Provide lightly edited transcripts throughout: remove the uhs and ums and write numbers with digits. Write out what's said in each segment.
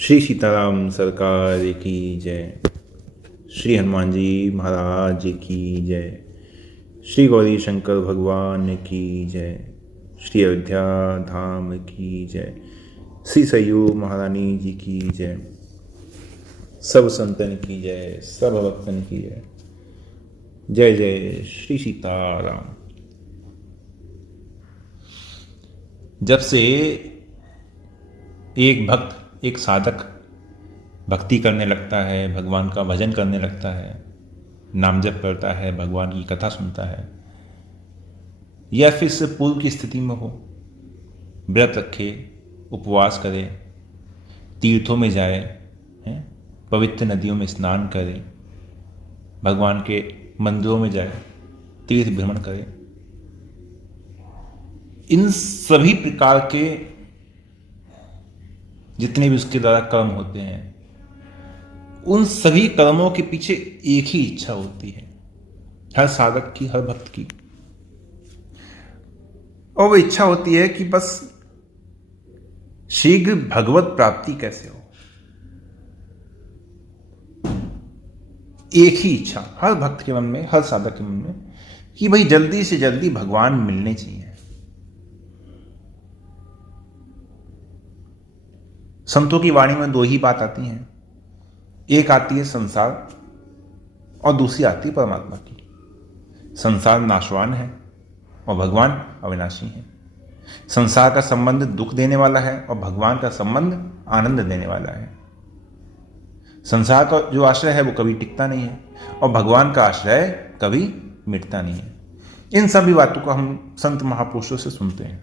श्री सीताराम सरकार की जय। श्री हनुमान जी महाराज की जय। श्री गौरी शंकर भगवान की जय। श्री अयोध्या धाम की जय। श्री सरयू महारानी जी की जय। सब संतन की जय, सब भक्तन की जय। जय जय श्री सीताराम। जब से एक भक्त, एक साधक भक्ति करने लगता है, भगवान का भजन करने लगता है, नाम जप करता है, भगवान की कथा सुनता है, या फिर से पूर्व की स्थिति में हो, व्रत रखे, उपवास करे, तीर्थों में जाए, पवित्र नदियों में स्नान करे, भगवान के मंदिरों में जाए, तीर्थ भ्रमण करे, इन सभी प्रकार के जितने भी उसके द्वारा कर्म होते हैं, उन सभी कर्मों के पीछे एक ही इच्छा होती है, हर साधक की, हर भक्त की। और वो इच्छा होती है कि बस शीघ्र भगवत प्राप्ति कैसे हो। एक ही इच्छा हर भक्त के मन में, हर साधक के मन में, कि भाई जल्दी से जल्दी भगवान मिलने चाहिए। संतों की वाणी में दो ही बात आती हैं, एक आती है संसार और दूसरी आती है परमात्मा की। संसार नाशवान है और भगवान अविनाशी है। संसार का संबंध दुख देने वाला है और भगवान का संबंध आनंद देने वाला है। संसार का जो आश्रय है वो कभी टिकता नहीं है और भगवान का आश्रय कभी मिटता नहीं है। इन सभी बातों को हम संत महापुरुषों से सुनते हैं,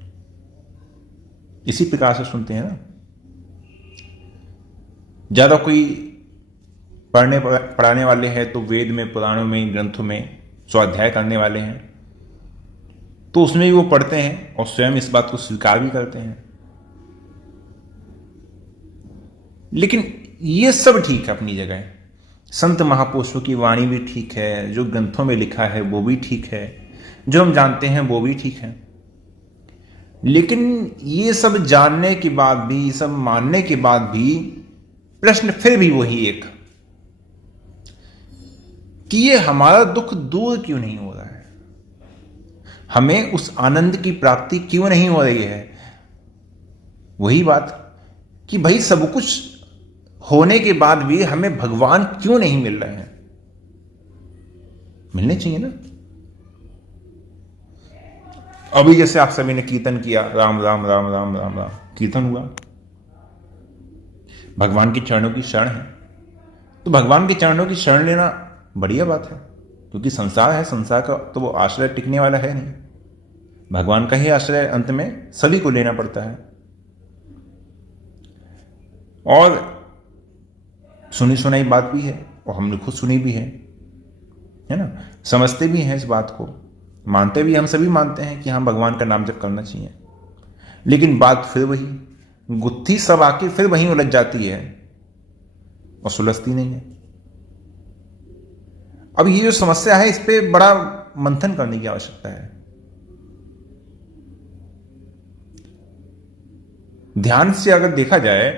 इसी प्रकार से सुनते हैं ना। ज्यादा कोई पढ़ने पढ़ाने वाले हैं तो वेद में, पुराणों में, ग्रंथों में स्वाध्याय करने वाले हैं तो उसमें भी वो पढ़ते हैं और स्वयं इस बात को स्वीकार भी करते हैं। लेकिन ये सब ठीक है अपनी जगह, संत महापुरुषों की वाणी भी ठीक है, जो ग्रंथों में लिखा है वो भी ठीक है, जो हम जानते हैं वो भी ठीक है। लेकिन ये सब जानने के बाद भी, ये सब मानने के बाद भी प्रश्न फिर भी वही एक, कि ये हमारा दुख दूर क्यों नहीं हो रहा है, हमें उस आनंद की प्राप्ति क्यों नहीं हो रही है। वही बात कि भाई सब कुछ होने के बाद भी हमें भगवान क्यों नहीं मिल रहे हैं। मिलने चाहिए ना। अभी जैसे आप सभी ने कीर्तन किया, राम राम राम राम राम राम कीर्तन हुआ, भगवान के चरणों की शरण है, तो भगवान के चरणों की शरण लेना बढ़िया बात है, क्योंकि संसार है, संसार का तो वो आश्रय टिकने वाला है नहीं। भगवान का ही आश्रय अंत में सभी को लेना पड़ता है। और सुनी सुनाई बात भी है और हमने खुद सुनी भी है ना, समझते भी हैं इस बात को, मानते भी, हम सभी मानते हैं कि हाँ भगवान का नाम जप करना चाहिए। लेकिन बात फिर वही, गुत्थी सब आके फिर वहीं उलझ जाती है और सुलझती नहीं है। अब ये जो समस्या है, इस पे बड़ा मंथन करने की आवश्यकता है। ध्यान से अगर देखा जाए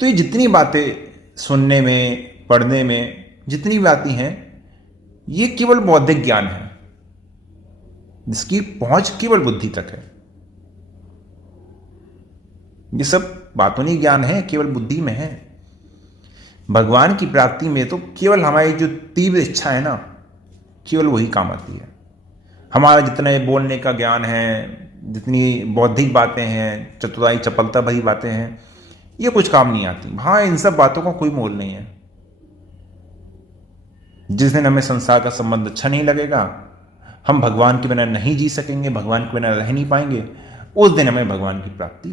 तो ये जितनी बातें सुनने में, पढ़ने में जितनी भी आती हैं, ये केवल बौद्धिक ज्ञान है, जिसकी पहुंच केवल बुद्धि तक है। ये सब बातूनी ज्ञान है, केवल बुद्धि में है। भगवान की प्राप्ति में तो केवल हमारी जो तीव्र इच्छा है ना, केवल वही काम आती है। हमारा जितना बोलने का ज्ञान है, जितनी बौद्धिक बातें हैं, चतुराई चपलता भरी बातें हैं, ये कुछ काम नहीं आती। हाँ, इन सब बातों का कोई मोल नहीं है। जिस दिन हमें संसार का संबंध अच्छा नहीं लगेगा, हम भगवान के बिना नहीं जी सकेंगे, भगवान के बिना रह नहीं पाएंगे, उस दिन हमें भगवान की प्राप्ति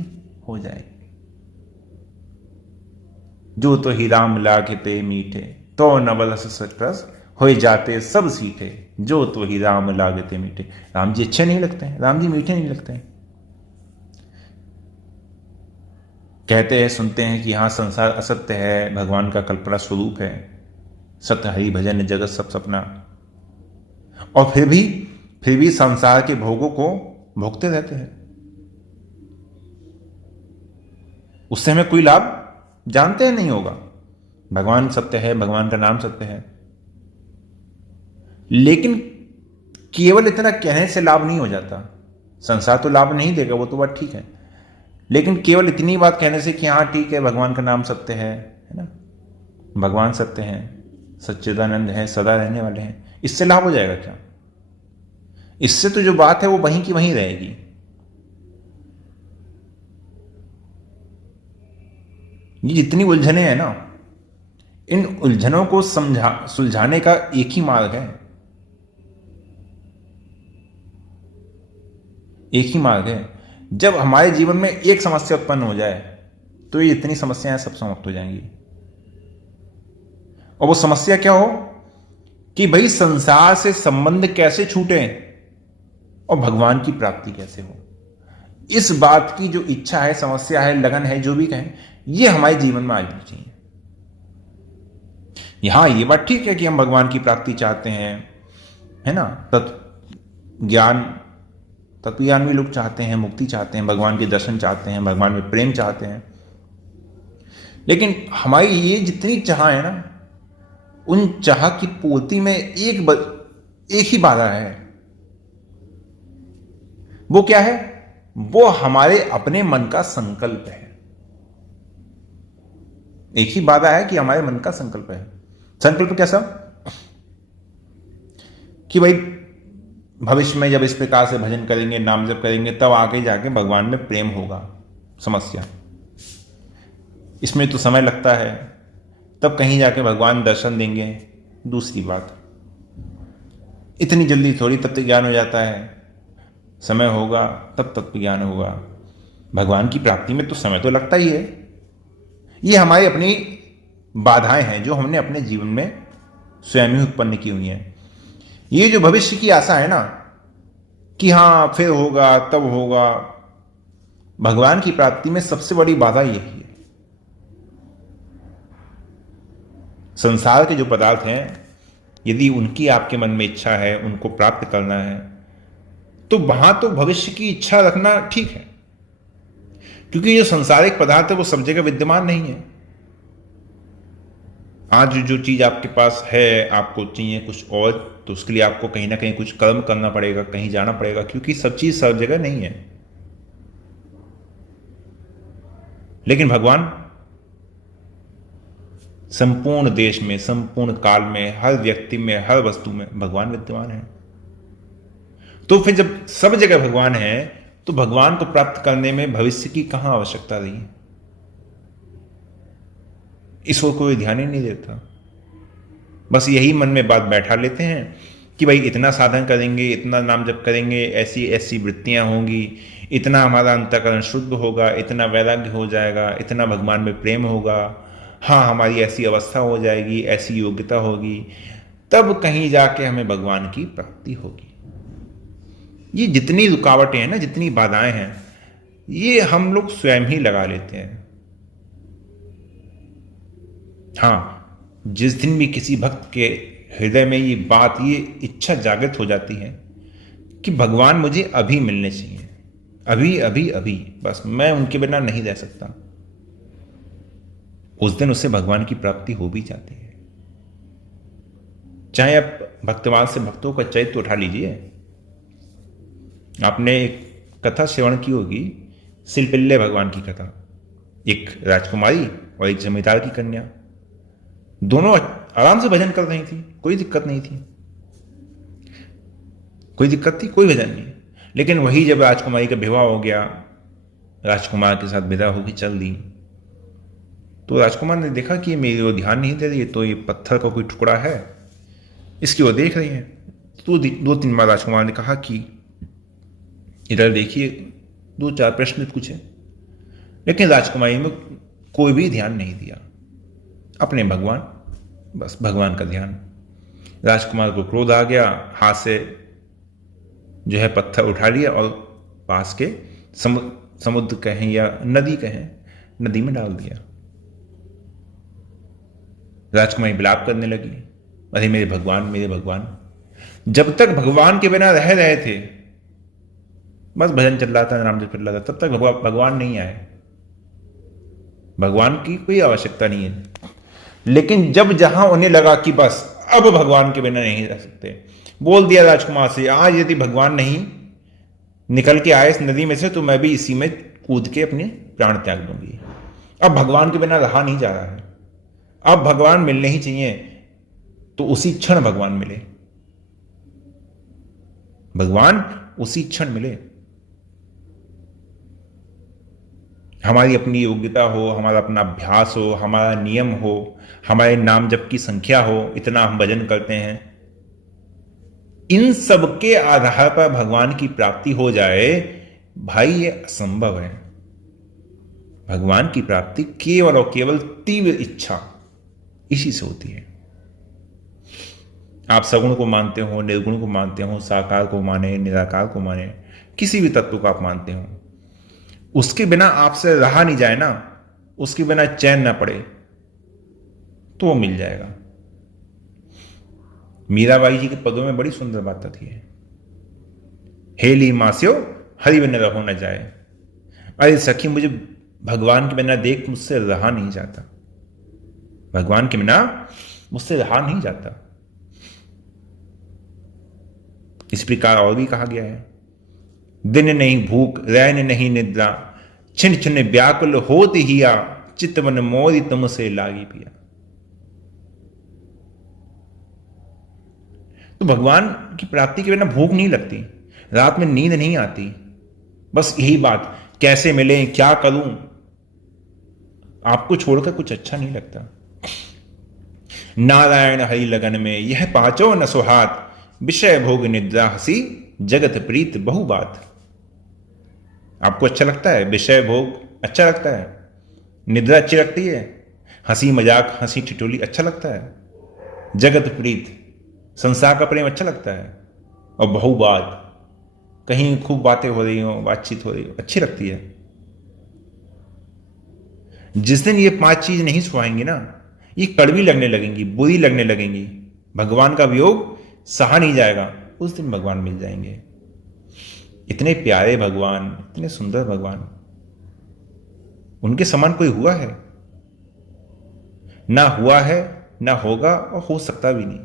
हो जाएगी। जो तो ही राम लागते मीठे, तो नवल रस हो जाते सब सीठे, जो तो ही राम लागते मीठे। राम जी अच्छे नहीं लगते हैं, राम जी मीठे नहीं लगते हैं। कहते हैं, सुनते हैं कि हाँ संसार असत्य है, भगवान का कल्पना स्वरूप है, सत्य हरि भजन जगत सब सपना। और फिर भी संसार के भोगों को भोगते रहते हैं। उससे हमें कोई लाभ जानते हैं नहीं होगा। भगवान सत्य है, भगवान का नाम सत्य है, लेकिन केवल इतना कहने से लाभ नहीं हो जाता। संसार तो लाभ नहीं देगा, वो तो बात ठीक है, लेकिन केवल इतनी बात कहने से कि हाँ ठीक है भगवान का नाम सत्य है ना, भगवान सत्य है, सच्चिदानंद है, सदा रहने वाले हैं, इससे लाभ हो जाएगा क्या? इससे तो जो बात है वो वहीं की वहीं रहेगी। ये जितनी उलझने हैं ना, इन उलझनों को सुलझाने का एक ही मार्ग है, एक ही मार्ग है। जब हमारे जीवन में एक समस्या उत्पन्न हो जाए तो ये इतनी समस्याएं सब समाप्त हो जाएंगी। और वो समस्या क्या हो कि भाई संसार से संबंध कैसे छूटे और भगवान की प्राप्ति कैसे हो। इस बात की जो इच्छा है, समस्या है, लगन है, जो भी कहें, ये हमारे जीवन में आनी चाहिए। यहां ये बात ठीक है कि हम भगवान की प्राप्ति चाहते हैं, है ना, तत्व ज्ञान भी लोग चाहते हैं, मुक्ति चाहते हैं, भगवान के दर्शन चाहते हैं, भगवान में प्रेम चाहते हैं, लेकिन हमारी ये जितनी चाह है ना, उन चाह की पूर्ति में एक ही बाधा है। वो क्या है? वो हमारे अपने मन का संकल्प है। एक ही बाधा है कि हमारे मन का संकल्प है। संकल्प कैसा? कि भाई भविष्य में जब इस प्रकार से भजन करेंगे, नाम जप करेंगे, तब आगे जाके भगवान में प्रेम होगा। समस्या इसमें तो समय लगता है, तब कहीं जाके भगवान दर्शन देंगे। दूसरी बात, इतनी जल्दी थोड़ी तत्व ज्ञान हो जाता है, समय होगा तब तत्व ज्ञान होगा। भगवान की प्राप्ति में तो समय तो लगता ही है। ये हमारी अपनी बाधाएं हैं जो हमने अपने जीवन में स्वयं ही उत्पन्न की हुई हैं। ये जो भविष्य की आशा है ना कि हाँ फिर होगा, तब होगा, भगवान की प्राप्ति में सबसे बड़ी बाधा यही है। संसार के जो पदार्थ हैं, यदि उनकी आपके मन में इच्छा है, उनको प्राप्त करना है, तो वहां तो भविष्य की इच्छा रखना ठीक है, क्योंकि जो संसारिक पदार्थ है वो सब जगह विद्यमान नहीं है। आज जो चीज आपके पास है, आपको चाहिए कुछ और, तो उसके लिए आपको कहीं ना कहीं कुछ कर्म करना पड़ेगा, कहीं जाना पड़ेगा, क्योंकि सब चीज सब जगह नहीं है। लेकिन भगवान संपूर्ण देश में, संपूर्ण काल में, हर व्यक्ति में, हर वस्तु में भगवान विद्यमान है। तो फिर जब सब जगह भगवान है, तो भगवान को प्राप्त करने में भविष्य की कहां आवश्यकता रही? इस ओर कोई ध्यान ही नहीं देता। बस यही मन में बात बैठा लेते हैं कि भाई इतना साधन करेंगे, इतना नाम जप करेंगे, ऐसी ऐसी वृत्तियां होंगी, इतना हमारा अंतःकरण शुद्ध होगा, इतना वैराग्य हो जाएगा, इतना भगवान में प्रेम होगा, हाँ हमारी ऐसी अवस्था हो जाएगी, ऐसी योग्यता होगी, तब कहीं जाके हमें भगवान की प्राप्ति होगी। ये जितनी रुकावटें हैं ना, जितनी बाधाएं हैं, ये हम लोग स्वयं ही लगा लेते हैं। हाँ, जिस दिन भी किसी भक्त के हृदय में ये बात, ये इच्छा जागृत हो जाती है कि भगवान मुझे अभी मिलने चाहिए, अभी अभी अभी, बस मैं उनके बिना नहीं रह सकता, उस दिन उससे भगवान की प्राप्ति हो भी जाती है। चाहे आप भक्तवान से भक्तों का चरित्र उठा लीजिए। आपने एक कथा श्रवण की होगी, सिलपिल्ले भगवान की कथा। एक राजकुमारी और एक जमींदार की कन्या, दोनों आराम से भजन कर रही थी, कोई दिक्कत नहीं थी, कोई दिक्कत थी, कोई भजन नहीं। लेकिन वही जब राजकुमारी का विवाह हो गया, राजकुमार के साथ विदा होगी चल दी, तो राजकुमार ने देखा कि ये मेरी ओर ध्यान नहीं दे रही है, तो ये पत्थर का कोई टुकड़ा है, इसकी ओर देख रही है। तो 2-3 बार राजकुमार ने कहा कि इधर देखिए, 2-4 प्रश्न पूछे, लेकिन राजकुमारी में कोई भी ध्यान नहीं दिया, अपने भगवान, बस भगवान का ध्यान। राजकुमार को क्रोध आ गया, हाथ से जो है पत्थर उठा लिया और पास के समुद्र कहें या नदी कहें, नदी में डाल दिया। राजकुमारी विलाप करने लगी, अरे मेरे भगवान, मेरे भगवान। जब तक भगवान के बिना रह रहे थे, बस भजन चल रहा था, नाम जप चल रहा था, तब तक भगवान नहीं आए। भगवान की कोई आवश्यकता नहीं है। लेकिन जब जहां उन्हें लगा कि बस अब भगवान के बिना नहीं रह सकते, बोल दिया राजकुमार से, आज यदि भगवान नहीं निकल के आए इस नदी में से तो मैं भी इसी में कूद के अपने प्राण त्याग दूंगी। अब भगवान के बिना रहा नहीं जा रहा है, अब भगवान मिलने ही चाहिए। तो उसी क्षण भगवान मिले, भगवान उसी क्षण मिले। हमारी अपनी योग्यता हो, हमारा अपना अभ्यास हो, हमारा नियम हो, हमारे नाम जप की संख्या हो, इतना हम भजन करते हैं, इन सब के आधार पर भगवान की प्राप्ति हो जाए, भाई ये असंभव है। भगवान की प्राप्ति केवल और केवल तीव्र इच्छा, इसी से होती है। आप सगुण को मानते हो, निर्गुण को मानते हो, साकार को माने, निराकार को माने, किसी भी तत्व को आप मानते हो, उसके बिना आपसे रहा नहीं जाए ना, उसके बिना चैन ना पड़े, तो वो मिल जाएगा। मीराबाई जी के पदों में बड़ी सुंदर बात आती है, हेली मास्यो हरि बिन रहो न जाए। अरे सखी, मुझे भगवान के बिना देख मुझसे रहा नहीं जाता, भगवान के बिना मुझसे रहा नहीं जाता। इस प्रकार और भी कहा गया है, दिन नहीं भूख रैन नहीं निद्रा, छिन छिन व्याकुल होत हिया, चितवन मोरी तुमसे लागी पिया। तो भगवान की प्राप्ति के बिना भूख नहीं लगती, रात में नींद नहीं आती, बस यही बात, कैसे मिले, क्या करूं, आपको छोड़कर कुछ अच्छा नहीं लगता। नारायण हरि लगन में यह पाचो न सुहात, विषय भोग निद्रा हसी, जगत प्रीत बहु बात। आपको अच्छा लगता है, विषय भोग अच्छा लगता है, निद्रा अच्छी लगती है, हंसी मजाक हंसी ठिठोली अच्छा लगता है, जगत प्रीत संसार का प्रेम अच्छा लगता है, और बहु बात कहीं खूब बातें हो रही हो, बातचीत हो रही हो, अच्छी लगती है। जिस दिन ये 5 चीज नहीं सुहाएंगी ना, ये कड़वी लगने लगेंगी, बुरी लगने लगेंगी, भगवान का वियोग सहा नहीं जाएगा, उस दिन भगवान मिल जाएंगे। इतने प्यारे भगवान, इतने सुंदर भगवान, उनके समान कोई हुआ है? ना हुआ है, ना होगा, और हो सकता भी नहीं।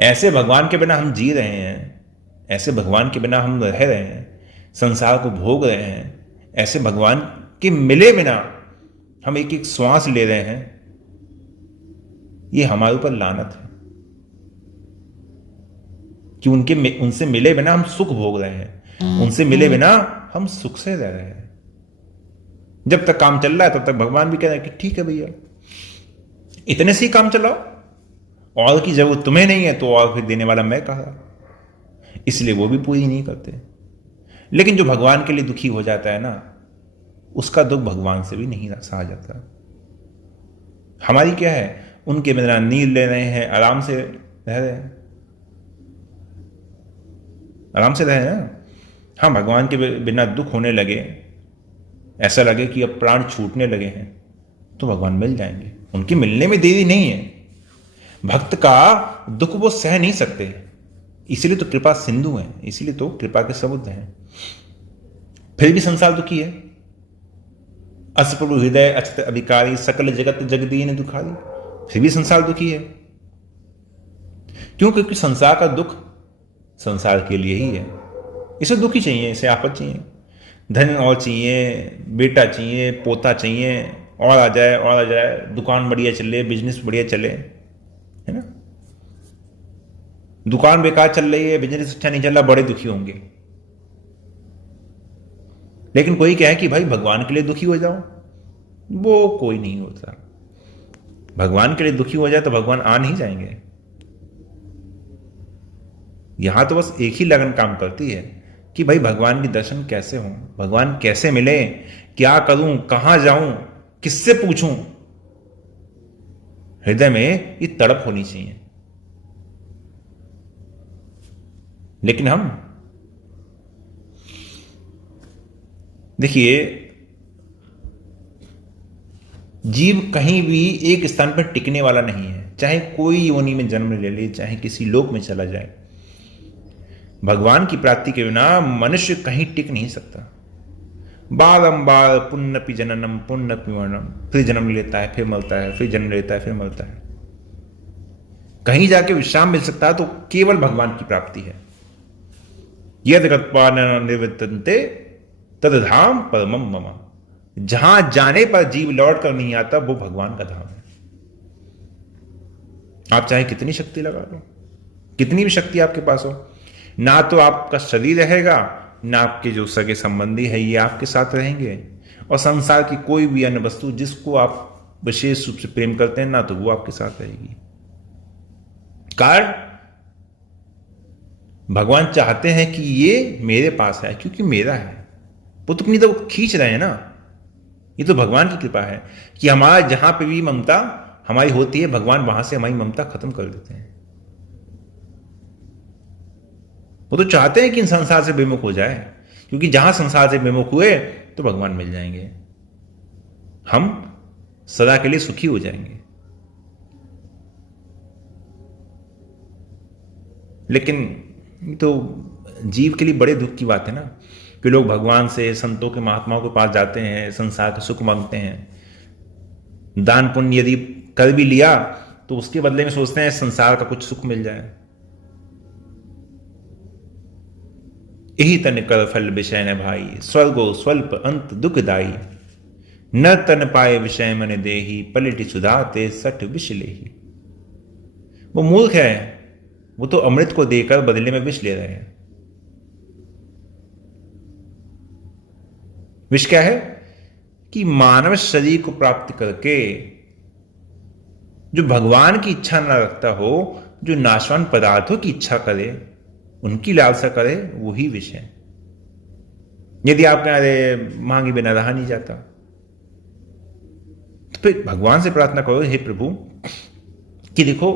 ऐसे भगवान के बिना हम जी रहे हैं, ऐसे भगवान के बिना हम रह रहे हैं, संसार को भोग रहे हैं, ऐसे भगवान के मिले बिना हम एक एक श्वास ले रहे हैं, ये हमारे ऊपर लानत है कि उनसे मिले बिना हम सुख भोग रहे हैं, उनसे मिले बिना हम सुख से रह रहे हैं। जब तक काम चल रहा है तब तक भगवान भी कह रहे हैं कि ठीक है भैया, इतने से ही काम चलाओ, और की जरूरत तुम्हें नहीं है तो और फिर देने वाला मैं कहा, इसलिए वो भी पूरी नहीं करते। लेकिन जो भगवान के लिए दुखी हो जाता है ना, उसका दुख भगवान से भी नहीं सहा जाता। हमारी क्या है, उनके बिना नींद ले रहे हैं, आराम से रह रहे हैं, आराम से रहे हैं। हाँ, भगवान के बिना दुख होने लगे, ऐसा लगे कि अब प्राण छूटने लगे हैं, तो भगवान मिल जाएंगे। उनके मिलने में देरी नहीं है। भक्त का दुख वो सह नहीं सकते, इसीलिए तो कृपा सिंधु है, इसीलिए तो कृपा के समुद्र हैं। फिर भी संसार दुखी है। असप्रभु हृदय अचित अधिकारी, सकल जगत जगदीन दुखारी, फिर भी संसार दुखी है। क्यों? क्योंकि संसार का दुख संसार के लिए ही है। इसे दुखी चाहिए, इसे आफत चाहिए, धन और चाहिए, बेटा चाहिए, पोता चाहिए, और आ जाए और आ जाए, दुकान बढ़िया चले, बिजनेस बढ़िया चले, है ना। दुकान बेकार चल रही है, बिजनेस अच्छा नहीं चल रहा, बड़े दुखी होंगे। लेकिन कोई कहे कि भाई भगवान के लिए दुखी हो जाओ, वो कोई नहीं होता। भगवान के लिए दुखी हो जाए तो भगवान आ नहीं जाएंगे। यहां तो बस एक ही लगन काम करती है कि भाई भगवान के दर्शन कैसे हों, भगवान कैसे मिले, क्या करूं, कहां जाऊं, किससे पूछूं। हृदय में ये तड़प होनी चाहिए। लेकिन हम देखिए, जीव कहीं भी एक स्थान पर टिकने वाला नहीं है, चाहे कोई योनि में जन्म ले ले, चाहे किसी लोक में चला जाए। भगवान की प्राप्ति के बिना मनुष्य कहीं टिक नहीं सकता। बारंबार पुण्यपि जननम पुण्यपि मरणम, फिर जन्म लेता है, फिर मरता है, फिर जन्म लेता है, फिर मरता है। कहीं जाके विश्राम मिल सकता है तो केवल भगवान की प्राप्ति है। यद गत्वा न निवर्तन्ते तद धाम परमम मम। जहां जाने पर जीव लौट कर नहीं आता वो भगवान का धाम है। आप चाहे कितनी शक्ति लगा लो, कितनी भी शक्ति आपके पास हो, ना तो आपका शरीर रहेगा, ना आपके जो सगे संबंधी है ये आपके साथ रहेंगे, और संसार की कोई भी अन्य वस्तु जिसको आप विशेष रूप से प्रेम करते हैं ना तो वो आपके साथ रहेगी। कारण भगवान चाहते हैं कि ये मेरे पास है क्योंकि मेरा है। वो तो अपनी तो खींच रहे हैं ना। ये तो भगवान की कृपा है कि हमारा जहां पे भी ममता हमारी होती है, भगवान वहां से हमारी ममता खत्म कर देते हैं। वो तो चाहते हैं कि इन संसार से विमुख हो जाए, क्योंकि जहां संसार से विमुख हुए तो भगवान मिल जाएंगे, हम सदा के लिए सुखी हो जाएंगे। लेकिन तो जीव के लिए बड़े दुख की बात है ना कि लोग भगवान से, संतों के, महात्माओं के पास जाते हैं, संसार का सुख मांगते हैं, दान पुण्य यदि कर भी लिया तो उसके बदले में सोचते हैं संसार का कुछ सुख मिल जाए। यही तन कर फल विषय न भाई, स्वर्गो स्वल्प अंत दुखदाई। न तन पाए विषय मन देही, पलटि सुधाते सठ विष लेही। वो मूर्ख है, वो तो अमृत को देकर बदले में विष ले रहे हैं। विष क्या है कि मानव शरीर को प्राप्त करके जो भगवान की इच्छा न रखता हो, जो नाशवान पदार्थों की इच्छा करे, उनकी लालसा करे, वही विष है। यदि आप कहें अरे मांगे बिना रहा नहीं जाता, तो फिर भगवान से प्रार्थना करो, हे प्रभु कि देखो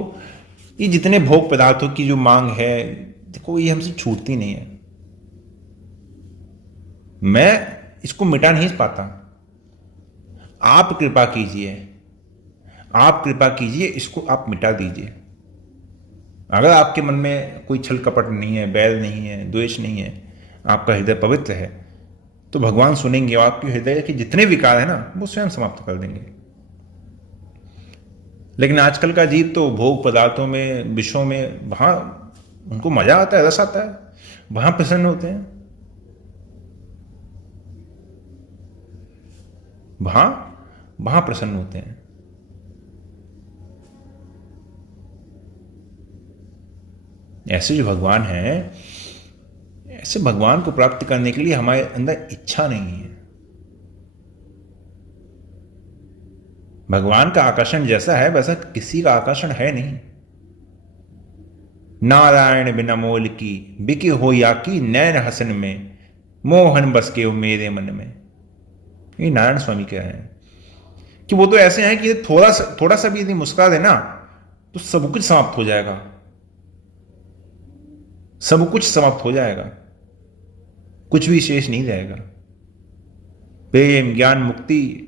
ये जितने भोग पदार्थों की जो मांग है, देखो ये हमसे छूटती नहीं है, मैं इसको मिटा नहीं पाता, आप कृपा कीजिए, आप कृपा कीजिए, इसको आप मिटा दीजिए। अगर आपके मन में कोई छल कपट नहीं है, बैर नहीं है, द्वेष नहीं है, आपका हृदय पवित्र है, तो भगवान सुनेंगे और आपके हृदय के जितने विकार है ना वो स्वयं समाप्त कर देंगे। लेकिन आजकल का जीव तो भोग पदार्थों में, विषयों में, वहां उनको मजा आता है, रस आता है, वहां प्रसन्न होते हैं, वहां प्रसन्न होते हैं। ऐसे जो भगवान हैं, ऐसे भगवान को प्राप्त करने के लिए हमारे अंदर इच्छा नहीं है। भगवान का आकर्षण जैसा है वैसा किसी का आकर्षण है नहीं। नारायण बिना मोल की बिके हो या की, नैन हसन में मोहन बस के हो मेरे मन में। ये नारायण स्वामी कह रहे हैं कि वो तो ऐसे हैं कि थोड़ा सा भी यदि मुस्कुरा देना तो सब कुछ समाप्त हो जाएगा, सब कुछ समाप्त हो जाएगा, कुछ भी शेष नहीं रहेगा। प्रेम, ज्ञान, मुक्ति,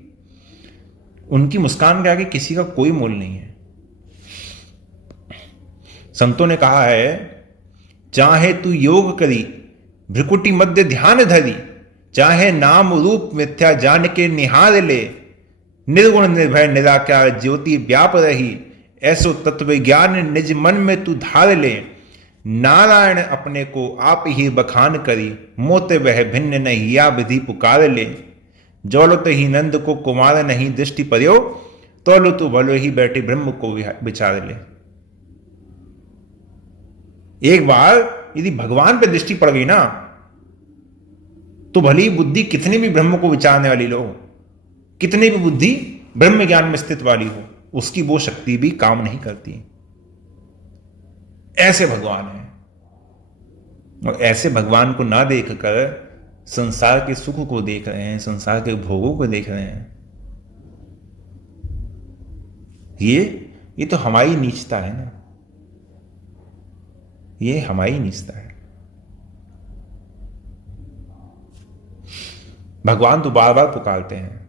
उनकी मुस्कान के आगे किसी का कोई मोल नहीं है। संतों ने कहा है, चाहे तू योग करी भ्रिकुटी मध्य ध्यान धरी, चाहे नाम रूप मिथ्या जान के निहार ले, निर्गुण निर्भय निराकार ज्योति व्याप रही, ऐसो तत्व ज्ञान निज मन में तू धार ले। नारायण अपने को आप ही बखान करी, मोते वह भिन्न नहीं या विधि पुकार ले। जौलत ही नंद को कुमार नहीं दृष्टि पर्यो, तौलो तो भलो ही बैठे ब्रह्म को विचार ले। एक बार यदि भगवान पे दृष्टि पड़ गई ना तो भली बुद्धि कितनी भी ब्रह्म को विचारने वाली लो, कितनी भी बुद्धि ब्रह्म ज्ञान में स्थित वाली हो, उसकी वो शक्ति भी काम नहीं करती। ऐसे भगवान है, और ऐसे भगवान को ना देखकर संसार के सुख को देख रहे हैं, संसार के भोगों को देख रहे हैं। ये तो हमारी नीचता है ना, ये हमारी नीचता है। भगवान तो बार बार पुकारते हैं,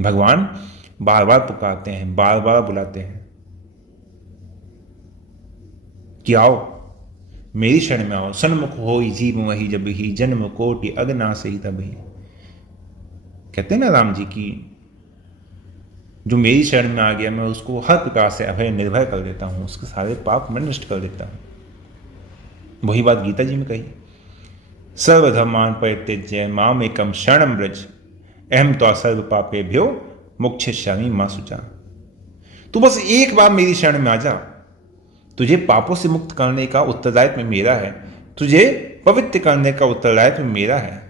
भगवान बार बार पुकारते हैं, बार बार बुलाते हैं कि आओ मेरी शरण में आओ। सन्मुख हो जीव वही जब ही, जन्म कोटि अगना से ही तब ही। कहते हैं ना राम जी की, जो मेरी शरण में आ गया मैं उसको हर प्रकार से अभय निर्भय कर देता हूं, उसके सारे पाप मैं नष्ट कर देता हूं। वही बात गीता जी में कही, सर्वधर्मान परित्यज्य माम एकम शरणम व्रज अहम तो सर्व पापेभ्यो मोक्षयिष्यामि मा शुचा। तू बस एक बार मेरी शरण में आ जा, तुझे पापों से मुक्त करने का उत्तरदायित्व मेरा है, तुझे पवित्र करने का उत्तरदायित्व मेरा है।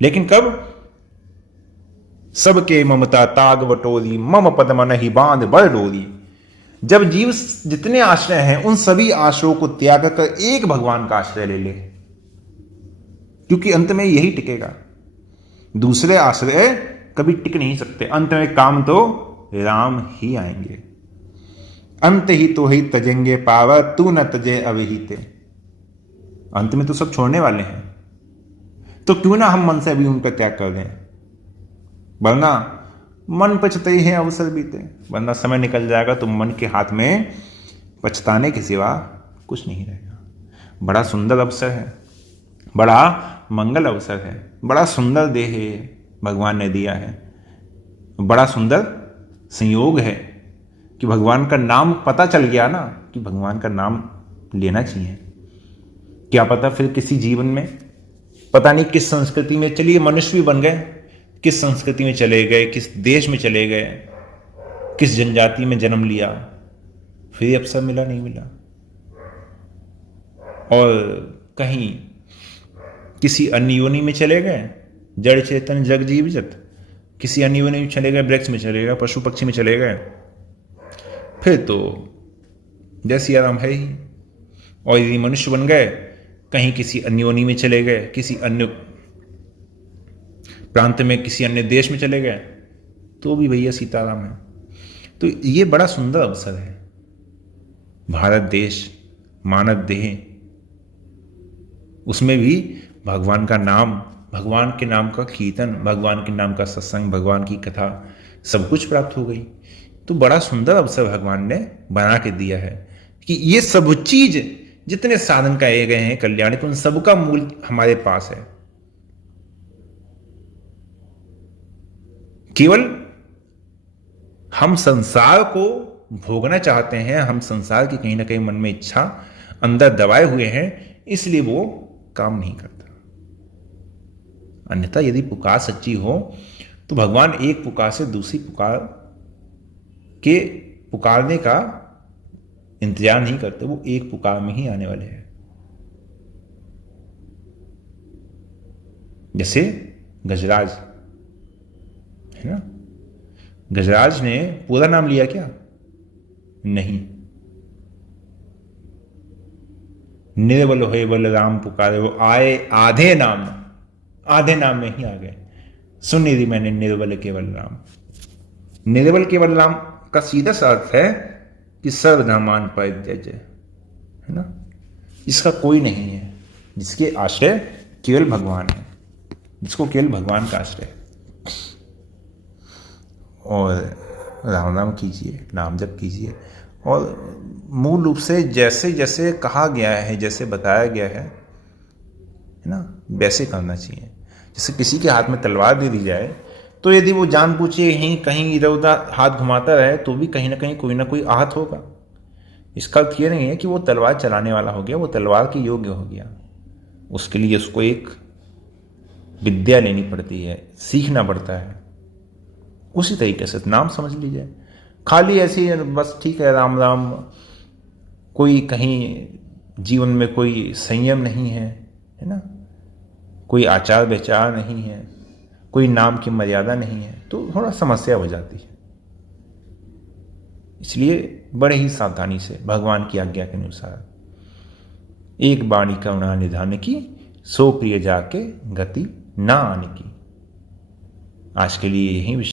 लेकिन कब? सबके ममता ताग बटोरी मम पद्म नहीं बांध बड़ डोरी। जब जीव जितने आश्रय हैं उन सभी आश्रयों को त्याग कर एक भगवान का आश्रय ले ले, क्योंकि अंत में यही टिकेगा, दूसरे आश्रय कभी टिक नहीं सकते। अंत में काम तो राम ही आएंगे। अंत ही तो ही तजेंगे पावर तू न तजे अविहिते। अंत में तो सब छोड़ने वाले हैं, तो क्यों ना हम मन से अभी उनका त्याग कर दें, वरना मन पछते हैं अवसर बीते। वरना समय निकल जाएगा तो मन के हाथ में पछताने के सिवा कुछ नहीं रहेगा। बड़ा सुंदर अवसर है, बड़ा मंगल अवसर है, बड़ा सुंदर देह भगवान ने दिया है, बड़ा सुंदर संयोग है कि भगवान का नाम पता चल गया ना कि भगवान का नाम लेना चाहिए। क्या पता फिर किसी जीवन में, पता नहीं किस संस्कृति में, चलिए मनुष्य भी बन गए, किस संस्कृति में चले गए, किस देश में चले गए, किस जनजाति में जन्म लिया, फिर ये अवसर मिला नहीं मिला। और कहीं किसी अन्य योनि में चले गए, जड़ चेतन जग जीव जत, किसी अन्य योनि में चले गए, वृक्ष में चले गए, पशु पक्षी में चले गए, फिर तो जय सिया राम है ही। और यदि मनुष्य बन गए, कहीं किसी अन्य योनि में चले गए, किसी अन्य प्रांत में, किसी अन्य देश में चले गए, तो भी भैया सीताराम है। तो ये बड़ा सुंदर अवसर है। भारत देश, मानव देह, उसमें भी भगवान का नाम, भगवान के नाम का कीर्तन, भगवान के नाम का सत्संग, भगवान की कथा, सब कुछ प्राप्त हो गई। तो बड़ा सुंदर अवसर भगवान ने बना के दिया है कि ये सब चीज जितने साधन कहे गए हैं कल्याण के, उन सबका मूल हमारे पास है। केवल हम संसार को भोगना चाहते हैं, हम संसार की कहीं ना कहीं मन में इच्छा अंदर दबाए हुए हैं, इसलिए वो काम नहीं करता। अन्यथा यदि पुकार सच्ची हो तो भगवान एक पुकार से दूसरी पुकार के पुकारने का इंतजार नहीं करते, वो एक पुकार में ही आने वाले हैं। जैसे गजराज है ना, गजराज ने पूरा नाम लिया क्या? नहीं। निर्बल होए बलराम पुकारे, वो आए आधे नाम, आधे नाम में ही आ गए। सुन यदि मैंने निर्बल केवल राम। निर्बल केवल राम का सीधा सा अर्थ है कि सर्वधर्मान परित्यज्य, है ना, इसका कोई नहीं है, जिसके आश्रय केवल भगवान है, जिसको केवल भगवान का आश्रय। और राम नाम कीजिए, नाम जप कीजिए, और मूल रूप से जैसे जैसे कहा गया है, जैसे बताया गया है ना, वैसे करना चाहिए। जैसे किसी के हाथ में तलवार दे दी जाए तो यदि वो जान पूछे यहीं कहीं इधर उधर हाथ घुमाता रहे तो भी कहीं ना कोई आहत होगा। इसका अर्थ ये नहीं है कि वो तलवार चलाने वाला हो गया, वो तलवार के योग्य हो गया। उसके लिए उसको एक विद्या लेनी पड़ती है, सीखना पड़ता है। उसी तरीके से नाम समझ लीजिए, खाली ऐसे ही बस ठीक है राम राम, कोई कहीं जीवन में कोई संयम नहीं है, है ना, कोई आचार विचार नहीं है, कोई नाम की मर्यादा नहीं है, तो थोड़ा समस्या हो जाती है। इसलिए बड़े ही सावधानी से भगवान की आज्ञा के अनुसार एक बाणी करुणा निधान की, सो प्रिय जाके गति ना आने की। आज के लिए यही